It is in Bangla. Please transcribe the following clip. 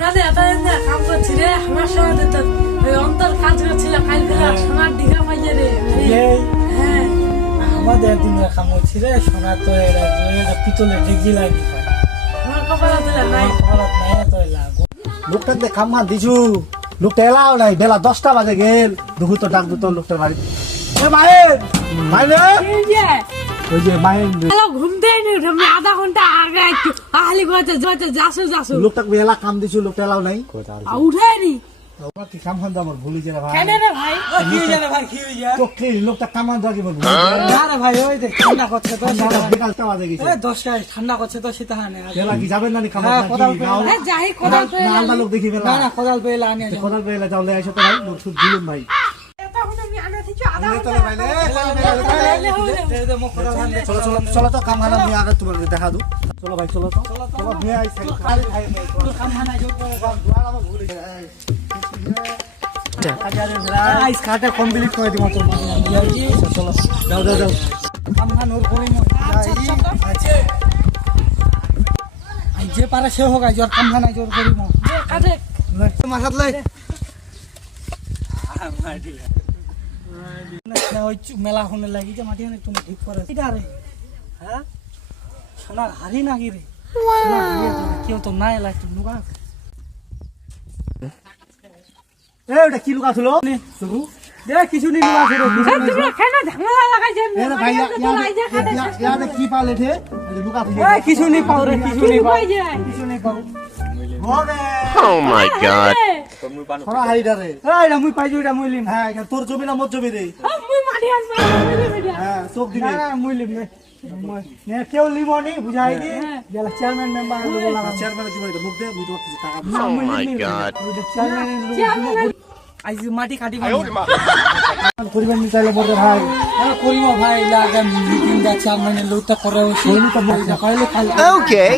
মানে এতদিন ধরে কাম করছি রে, আমার সময় তো ওই অন্তর কাজ করছিল, কাল দিলা সোনার দিঘা পাইয়ে রে। হ্যাঁ আমাদের একদিন কাম করছি রে, সোনা তো পিতলের ডিগ্রি লাগি পায় আমার কপালে দিলা নাই। কপালত নাই তো লাগো। লোকটাকে খাম্মা দিছু, লোকটা এলাও নাই, বেলা 10টা বাজে গেল, দুহু তো ডাক দুটো লোকটার বাড়ি। মায়ের মায়ের এই যে ওই যে মায়ের হ্যালো ঘুম দেয় নি, আমি আধা ঘন্টা আগে একটু আহলি গতে যাতে যাসু লোকটাকে এলা কাম দিছু, লোকটা এলাও নাই। উঠায়নি ওরা কি কাম খান আমার ভুলি যায় ভাই। কেন রে ভাই? কি হয়ে যায় ভাই, কি হয়ে যায়? তো কি লোকটা কামান দাও কি বলবো? না রে ভাই, ওই দেখ ঠান্ডা করছে তো সেটা। বেকালটা বাজে গেছে। 10টা ঠান্ডা করছে তো সেটা হানে। এলা কি যাবেন না নি কামান হ্যাঁ, নাকি? কোদাল নাও হ্যাঁ যাই কোদাল পেয়ে না আলাদা লোক দেখি বেলা। না না কোদাল পেলে আনি আছে। কোদাল পেলে যাও লে আইসো তো ভাই, লোক শুধু দিলুন ভাই। তখন আমি আনা থেকে আধা চলো ঘন্টা ভাই লে, দে দে মুখ কোদাল হান দে। চলো চলো চলো তো কাম হানা নিয়ে আগে তোমার দেখা দু। চলো ভাই চলো তো। চলো নিয়ে আইছি খালি খাই নাই। কাম হানা জোর করে দুয়ার আমার ভুলি যায়। আইস খাটা কমপ্লিট করে দিমা তোর মানে। চলো যাও যাও যাও। কাম হান ওর করি মই। আছে আই যে পারে সে হোক, আই জোর কাম হানা জোর করি মই। কাজে মাথাত লই ওই মেলা শুনে লাগি যে মাটি অনেক তুমি ঠিক করে এটা রে। হ্যাঁ সোনার হারি নাকি রে? কেউ তো নাই লাগতো নুকা। এ ওটা কি লুকা ছিল? শুরু দে কিছু নি নুকা ছিল। তোমরা কেন ঝামেলা লাগাইছেন? এ ভাই ইয়ারে কি পালে ঠে? লুকা ছিল। এই কিছু নি পাও রে, কিছু নি পাও, কই যায়? কিছু নি পাও। ওরে Oh my god. খরা হাইডারে। এই রা মুই পাইজু, এটা মুই লিম। হ্যাঁ তোর জমি না মোর জমি রে। আমি মারি আসবা হ্যাঁ চোখ না দিবে। না মুই লিম নে। নে কেউ লিমনি বুঝাই দি গেল চেয়ারম্যান মেম্বার লোক লাগা। চেয়ারম্যান দিবে এটা মুখ দে মুই তো কিছু টাকা না Oh মুই my লিম। God. চেয়ারম্যান লোক আইজ মাটি কাটি পরিবার নি চাইলে বড় ভাই। করিম ভাই লাগা মিটিং দা চেয়ারম্যান লোকটা করে ওই তো বই দেখাইলে কাল Okay.